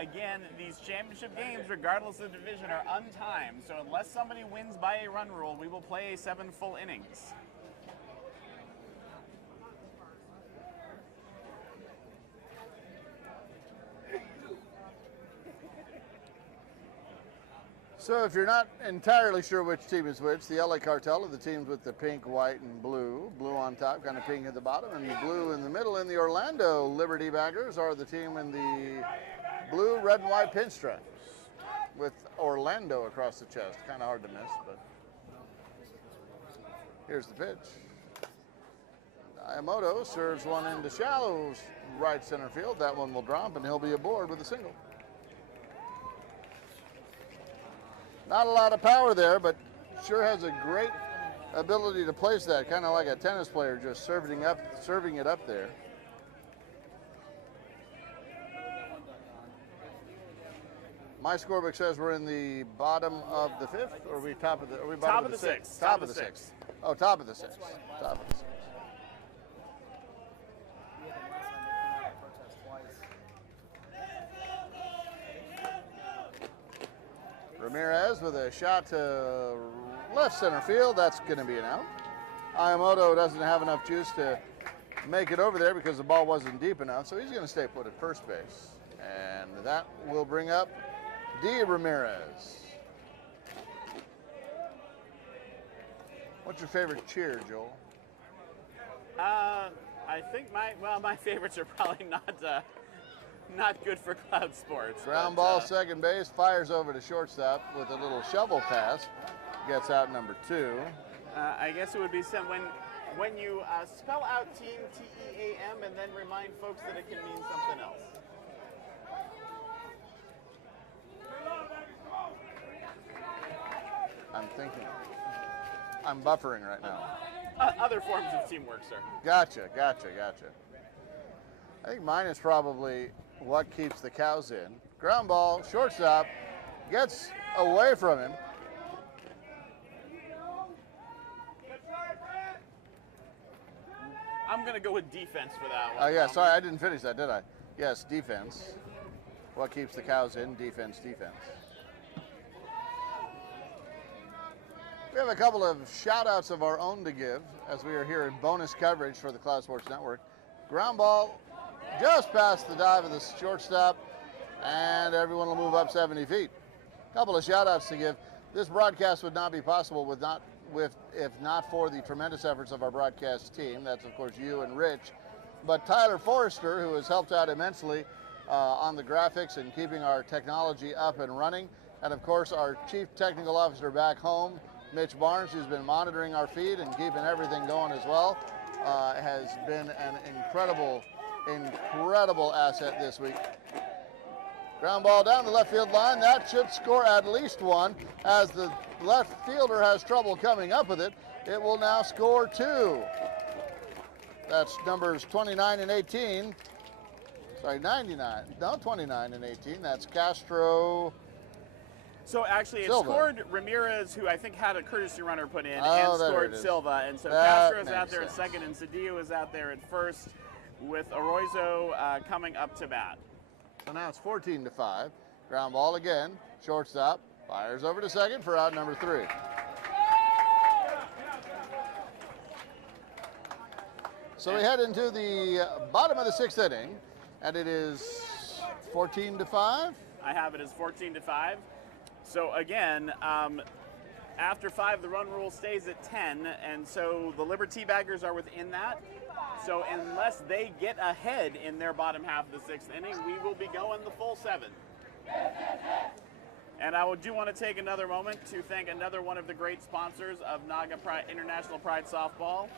again, these championship games, regardless of division, are untimed. So unless somebody wins by a run rule, we will play 7 full innings. So if you're not entirely sure which team is which, the LA Cartel are the teams with the pink, white, and blue. Blue on top, kind of pink at the bottom, and blue in the middle. And the Orlando Liberty Baggers are the team in the blue, red, and white pinstripes with Orlando across the chest. Kind of hard to miss, but here's the pitch. Iamoto serves one into shallow right center field. That one will drop, and he'll be aboard with a single. Not a lot of power there, but sure has a great ability to place that, kind of like a tennis player, just serving it up there. My scorebook says we're in the bottom of the 5th, or are we top of the? Are we bottom Top of the 6th. Top of the 6th. Oh, top of the 6th. Top of the 6th. Ramirez with a shot to left center field. That's going to be an out. Iamoto doesn't have enough juice to make it over there because the ball wasn't deep enough, so he's going to stay put at first base. And that will bring up D. Ramirez. What's your favorite cheer, Joel? I think my favorites are probably not good for cloud sports. Ground ball, second base, fires over to shortstop with a little shovel pass. Gets out number 2. I guess it would be when you spell out team T-E-A-M and then remind folks that it can mean something else. I'm thinking. I'm buffering right now. Other forms of teamwork, sir. Gotcha. I think mine is probably what keeps the cows in. Ground ball, shortstop, gets away from him. I'm going to go with defense for that one. Oh, yeah, sorry, I didn't finish that, did I? Yes, defense. What keeps the cows in? Defense. We have a couple of shout-outs of our own to give as we are here in bonus coverage for the Cloud Sports Network. Ground ball just past the dive of the shortstop, and everyone will move up 70 feet. A couple of shout-outs to give. This broadcast would not be possible if not for the tremendous efforts of our broadcast team. That's, of course, you and Rich. But Tyler Forrester, who has helped out immensely on the graphics and keeping our technology up and running. And, of course, our Chief Technical Officer back home, Mitch Barnes, who's been monitoring our feed and keeping everything going as well, has been an incredible asset this week. Ground ball down the left field line. That should score at least one. As the left fielder has trouble coming up with it, it will now score 2. That's numbers 29 and 18. Sorry, 99. No, 29 and 18. That's Castro. So actually, it Silva. scored Ramirez, who I think had a courtesy runner put in, and there scored it is. Silva. And so That Castro is out makes there at sense. second, and Cedillo is out there at first, with Arroyo coming up to bat. So now it's 14-5. Ground ball again. Shortstop fires over to second for out number 3. So we head into the bottom of the 6th inning, and it is 14-5. I have it as 14-5. So again, after 5, the run rule stays at 10, and so the Liberty Baggers are within that. So unless they get ahead in their bottom half of the 6th inning, we will be going the full 7. And I do want to take another moment to thank another one of the great sponsors of Naga International Pride Softball,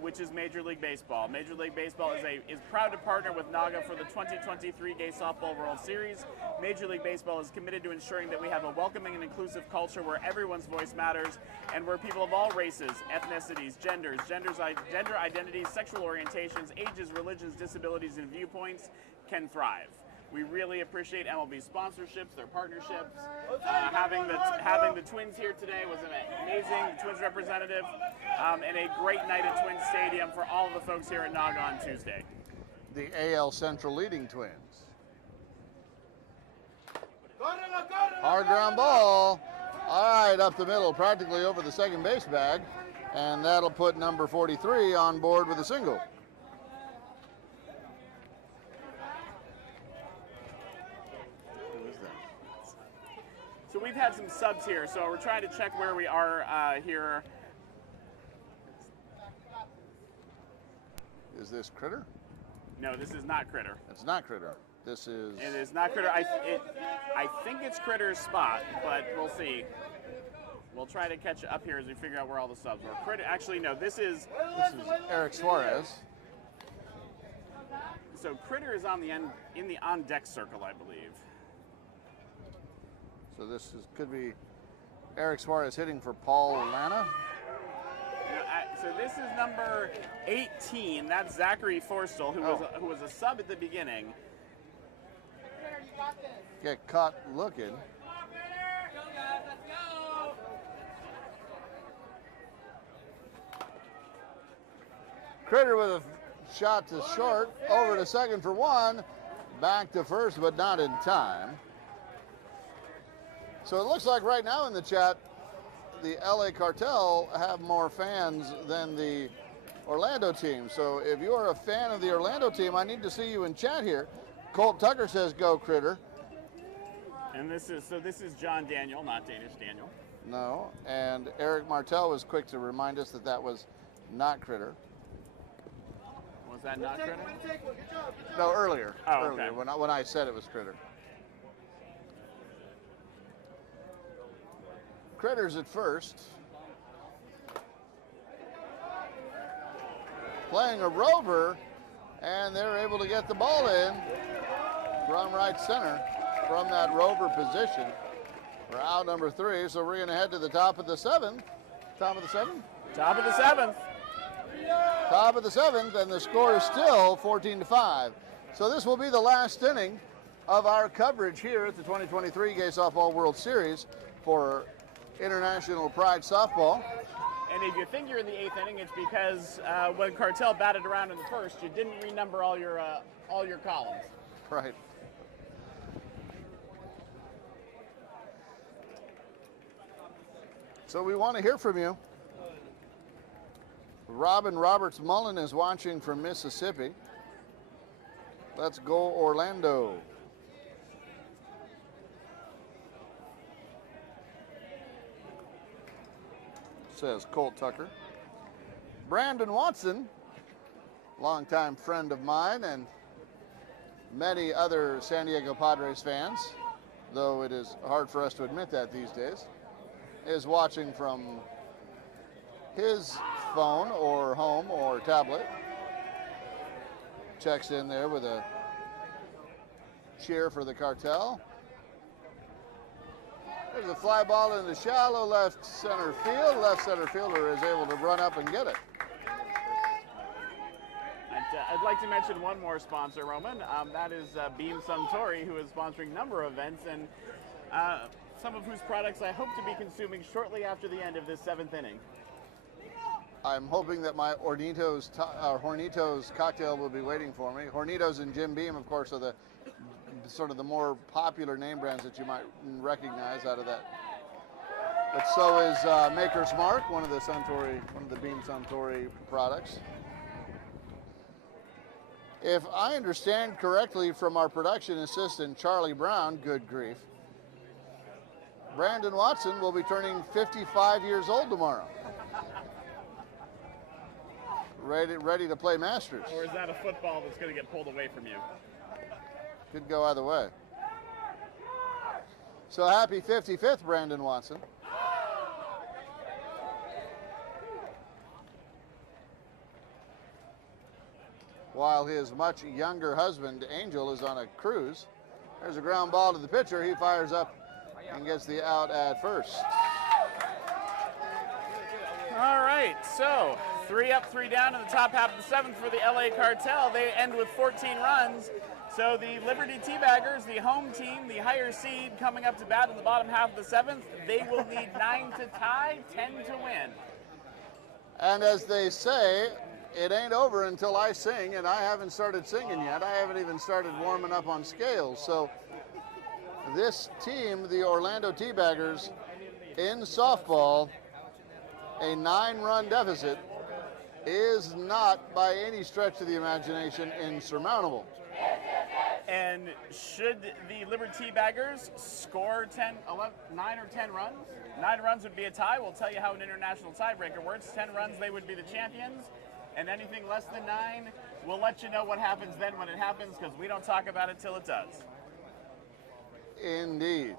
which is Major League Baseball. Major League Baseball is proud to partner with Naga for the 2023 Gay Softball World Series. Major League Baseball is committed to ensuring that we have a welcoming and inclusive culture where everyone's voice matters and where people of all races, ethnicities, gender identities, sexual orientations, ages, religions, disabilities, and viewpoints can thrive. We really appreciate MLB sponsorships, their partnerships. Having the Twins here today was amazing. The Twins representative, and a great night at Twins Stadium for all of the folks here at Naga on Tuesday. The AL Central leading Twins. Hard ground ball. All right, up the middle, practically over the second base bag. And that'll put number 43 on board with a single. Who is that? So we've had some subs here, so we're trying to check where we are here. Is this Critter? No, this is not Critter. It's not Critter. This is... It is not Critter. I think it's Critter's spot, but we'll see. We'll try to catch up here as we figure out where all the subs were. Critter, actually, no, this is Eric Suarez. So Critter is on the end in the on deck circle, I believe. So could be Eric Suarez hitting for Paul Lana. So this is number 18. That's Zachary Forstall, who was a sub at the beginning. Get caught looking. Critter with a shot to short, over to second for one, back to first, but not in time. So it looks like right now in the chat, the LA Cartel have more fans than the Orlando team. So if you are a fan of the Orlando team, I need to see you in chat here. Colt Tucker says, go Critter. And this is John Daniel, not Danish Daniel. No, and Eric Martel was quick to remind us that that was not Critter. Was that not Critter? No, earlier. Oh, earlier, okay. when I said it was Critter. Critter's at first. Playing a rover, and they're able to get the ball in from right center from that rover position for out number 3. So we're going to head to the top of the 7th. Top of the 7th? Top of the 7th. Top of the 7th, and the score is still 14-5. So this will be the last inning of our coverage here at the 2023 Gay Softball World Series for International Pride Softball. And if you think you're in the 8th inning, it's because when Cartel batted around in the first, you didn't renumber all your columns. Right. So we want to hear from you. Robin Roberts Mullen is watching from Mississippi. Let's go Orlando. Says Colt Tucker. Brandon Watson, longtime friend of mine and many other San Diego Padres fans, though it is hard for us to admit that these days, is watching from his phone or home or tablet. Checks in there with a cheer for the Cartel. There's a fly ball in the shallow left center field. Left center fielder is able to run up and get it. I'd like to mention one more sponsor, Roman. That is Beam Suntory, who is sponsoring a number of events, and some of whose products I hope to be consuming shortly after the end of this 7th inning. I'm hoping that my Hornitos cocktail will be waiting for me. Hornitos and Jim Beam, of course, are the sort of the more popular name brands that you might recognize out of that. But so is Maker's Mark, one of the Beam Suntory products. If I understand correctly from our production assistant, Charlie Brown, good grief, Brandon Watson will be turning 55 years old tomorrow. Ready to play Masters. Or is that a football that's going to get pulled away from you? Could go either way. So happy 55th, Brandon Watson. While his much younger husband, Angel, is on a cruise. There's a ground ball to the pitcher. He fires up and gets the out at first. All right, so 3 up, 3 down in the top half of the 7th for the LA Cartel. They end with 14 runs. So the Liberty Teabaggers, the home team, the higher seed, coming up to bat in the bottom half of the 7th. They will need 9 to tie, 10 to win. And as they say, it ain't over until I sing, and I haven't started singing yet. I haven't even started warming up on scales. So this team, the Orlando Teabaggers, in softball, a 9-run deficit is not by any stretch of the imagination insurmountable. And should the Liberty Teabaggers score 9 or 10 runs? 9 runs would be a tie. We'll tell you how an international tiebreaker works. 10 runs, they would be the champions. And anything less than 9, we'll let you know what happens then when it happens, because we don't talk about it till it does. Indeed.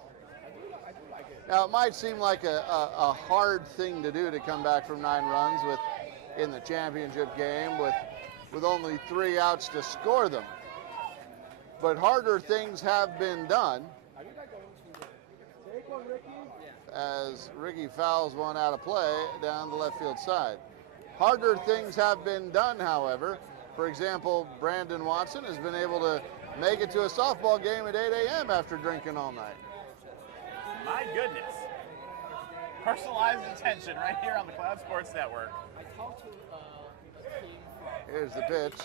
Now, it might seem like a hard thing to do to come back from 9 runs in the championship game with only 3 outs to score them. But harder things have been done, as Ricky fouls one out of play down the left field side. Harder things have been done, however. For example, Brandon Watson has been able to make it to a softball game at 8 a.m. after drinking all night. My goodness. Personalized attention right here on the Cloud Sports Network. Here's the pitch.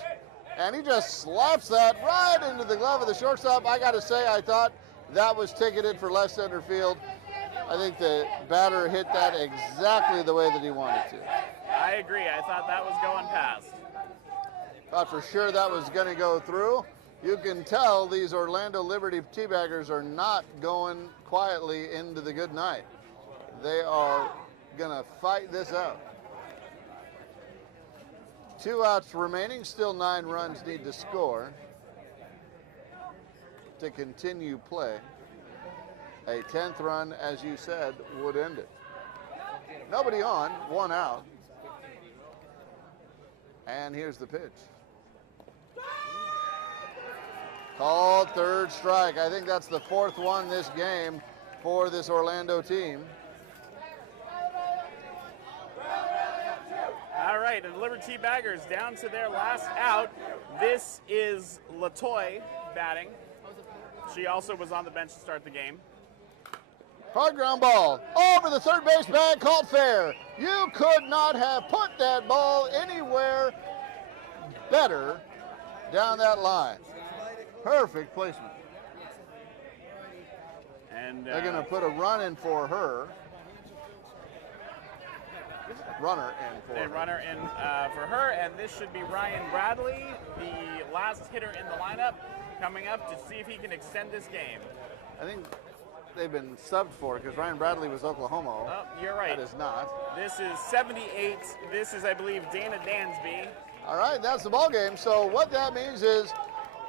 And he just slaps that right into the glove of the shortstop. I got to say, I thought that was ticketed for left center field. I think the batter hit that exactly the way that he wanted to. I agree. I thought that was going past. Thought for sure that was going to go through. You can tell these Orlando Liberty Teabaggers are not going quietly into the good night. They are going to fight this out. 2 outs remaining, still 9 runs need to score to continue play. A 10th run, as you said, would end it. Nobody on, 1 out. And here's the pitch. Called third strike. I think that's the 4th one this game for this Orlando team. All right, and the Liberty Baggers down to their last out. This is Latoy batting. She also was on the bench to start the game. Hard ground ball over the third base bag, called fair. You could not have put that ball anywhere better down that line. Perfect placement. And they're going to put a run in for her. Runner in for her. Runner in for her, and this should be Ryan Bradley, the last hitter in the lineup, coming up to see if he can extend this game. I think they've been subbed for because Ryan Bradley was Oklahoma. Oh, you're right. That is not. This is 78. This is, I believe, Dana Dansby. All right, that's the ball game. So what that means is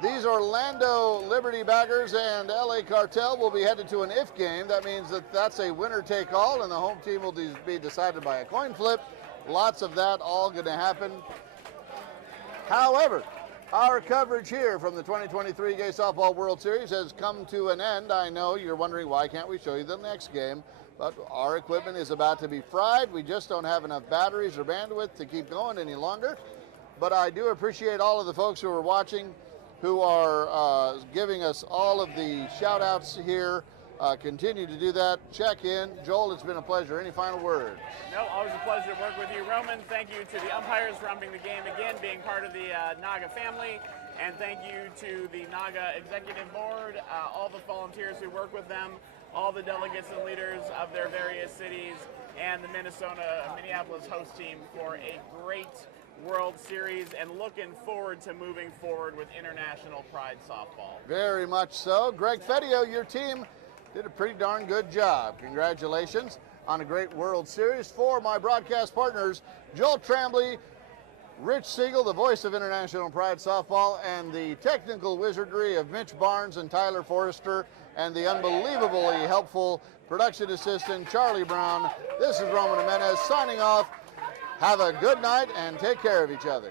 these Orlando Liberty Baggers and LA Cartel will be headed to an if game. That means that that's a winner-take-all, and the home team will be decided by a coin flip. Lots of that all going to happen. However, our coverage here from the 2023 Gay Softball World Series has come to an end. I know you're wondering, why can't we show you the next game? But our equipment is about to be fried. We just don't have enough batteries or bandwidth to keep going any longer. But I do appreciate all of the folks who are watching, who are giving us all of the shout outs here. Continue to do that. Check in. Joel, it's been a pleasure. Any final words? No, always a pleasure to work with you, Roman. Thank you to the umpires for umping the game again, being part of the Naga family. And thank you to the Naga Executive Board, all the volunteers who work with them, all the delegates and leaders of their various cities, and the Minneapolis host team for a great World Series, and looking forward to moving forward with International Pride Softball. Very much so. Greg Fedio, your team did a pretty darn good job. Congratulations on a great World Series. For my broadcast partners, Joel Tremblay, Rich Siegel, the voice of International Pride Softball, and the technical wizardry of Mitch Barnes and Tyler Forrester, and the unbelievably helpful production assistant, Charlie Brown. This is Roman Jimenez signing off. Have a good night and take care of each other.